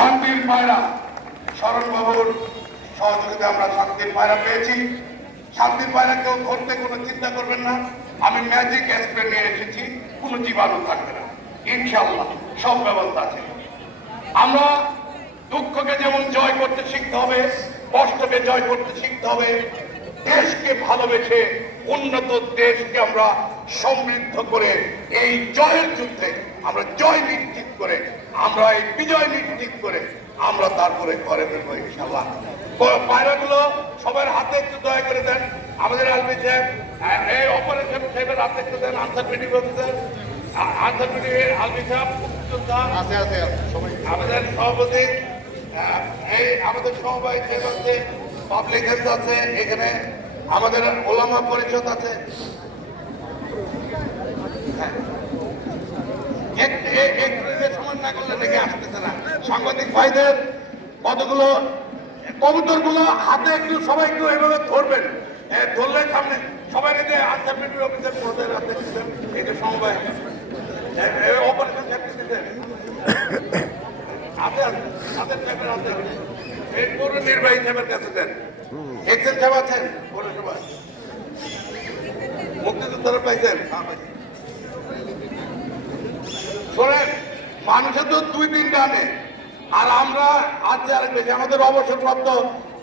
শান্তির পায়রা শরণবাবুর সহযোগিতা আমরা শান্তির পায়রা পেয়েছি। শান্তির পায়রা কেউ ধরতে কোনো চিন্তা করবেন না, আমি ম্যাজিক স্প্রে নিয়ে এসেছি, কোনো জীবাণু থাকবে না ইনশাআল্লাহ, সব ব্যবস্থা আছে। আমরা দুঃখকে যেমন জয় করতে শিখতে হবে, কষ্টকে জয় করতে শিখতে হবে, দেশকে ভালোবেসে উন্নত দেশকে আমরা সমৃদ্ধ করে এই জয়ের যুদ্ধে আমরা জয় নিশ্চিত করে, আমরা এই বিজয় নিশ্চিত করে আমরা তারপরে করে ফেলবো ইনশাআল্লাহ। পায়রাগুলো সবার হাতে একটু দয়া করে দেন, আমাদের আলমি সাহেব এই অপারেশন সাহেবের হাতে একটু দেন, Ansar meeting officer Ansar meeting আলমি সাহেব আছে আছে সবাই, আমাদের সভাপতি এই আমাদের সভাপতি সাহেব আছে, পাবলিক হেলথ আছে, এখানে আমাদের ওলামা পরিষদ আছে। সমান না করলে নাকি আসতেছে না। সাংবাদিক ভাইদের কতগুলো কবুতরগুলো হাতে একটু সবাই একটু এভাবে ধরবেন, ধরলে সামনে সবাই যে আনসার মিটিং অফিসার ওদের হাতে দিচ্ছেন, এই যে সমবায় অপারেশন দিচ্ছেন হাতে হাতের সাহেবের হাতে, এই পৌর নির্বাহী সাহেবের কাছে দেন, এক্সেল সাহেব আছেন পৌরসভায়, মুক্তিযোদ্ধারা পাইছেন। শোনেন, মানুষের তো 2-3 টানে, আর আমরা আজ আরেক বেশি আমাদের অবসরপ্রাপ্ত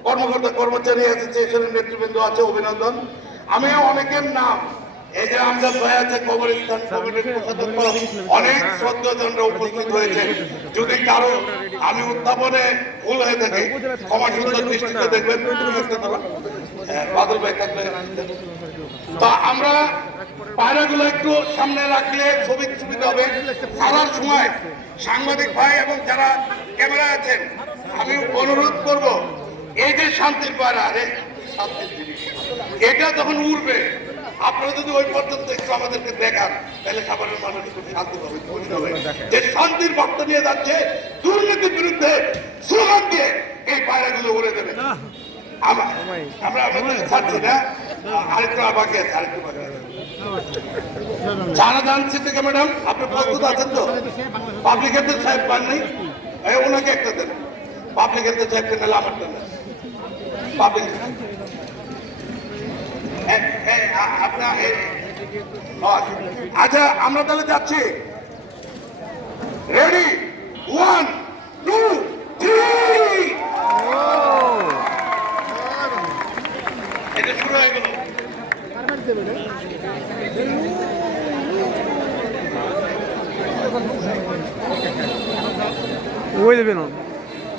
কর্মকর্তা কর্মচারী অ্যাসোসিয়েশনের নেতৃবৃন্দ আছে, অভিনন্দন। আমি অনেকের নাম, এই যে আমজাদ ভাই আছে কবরস্থান কমিটির কোষাধ্যক্ষ, অনেক শ্রদ্ধাজনরা উপস্থিত হয়েছে। যদি কারো আমি উত্থাপনে ভুল হয়ে থাকে ক্ষমা সুন্দর দৃষ্টিতে দেখবেন। বাদল ভাই থাকলে তা আমরা পায়রাগুলো একটু সামনে রাখলে ছবি সুবিধা হবে। ছাড়ার সময় সাংবাদিক ভাই এবং যারা ক্যামেরা আছেন আমি অনুরোধ করব, এই যে শান্তির পায়রা, শান্তির জিনিস, এটা যখন উড়বে আপনারা যদি ওই পর্যন্ত একটু আমাদেরকে দেখান, তাহলে সাধারণ মানুষ খুব শান্তি পাবে, খুশি হবে যে শান্তির বার্তা নিয়ে যাচ্ছে, দুর্নীতির বিরুদ্ধে স্লোগান দিয়ে এই পায়রাগুলো উড়ে দেবে। আমরা আমাদের ছাড়ছি না, আরেকটু বাকি আছে, আরেকটু বাকি আছে। জানাজান থেকে ম্যাডাম আপনি প্রস্তুত আছেন তো? পাবলিক হেলথ সাহেব পান নাই, ওনাকে একটা দেন, পাবলিক হেলথ সাহেবকে নিলে আমারটা দেন। পাবলিক আচ্ছা, আমরা তাহলে যাচ্ছি, রেডি 1 2 3, এটা শুরু হয়ে গেল। ওই দেবেন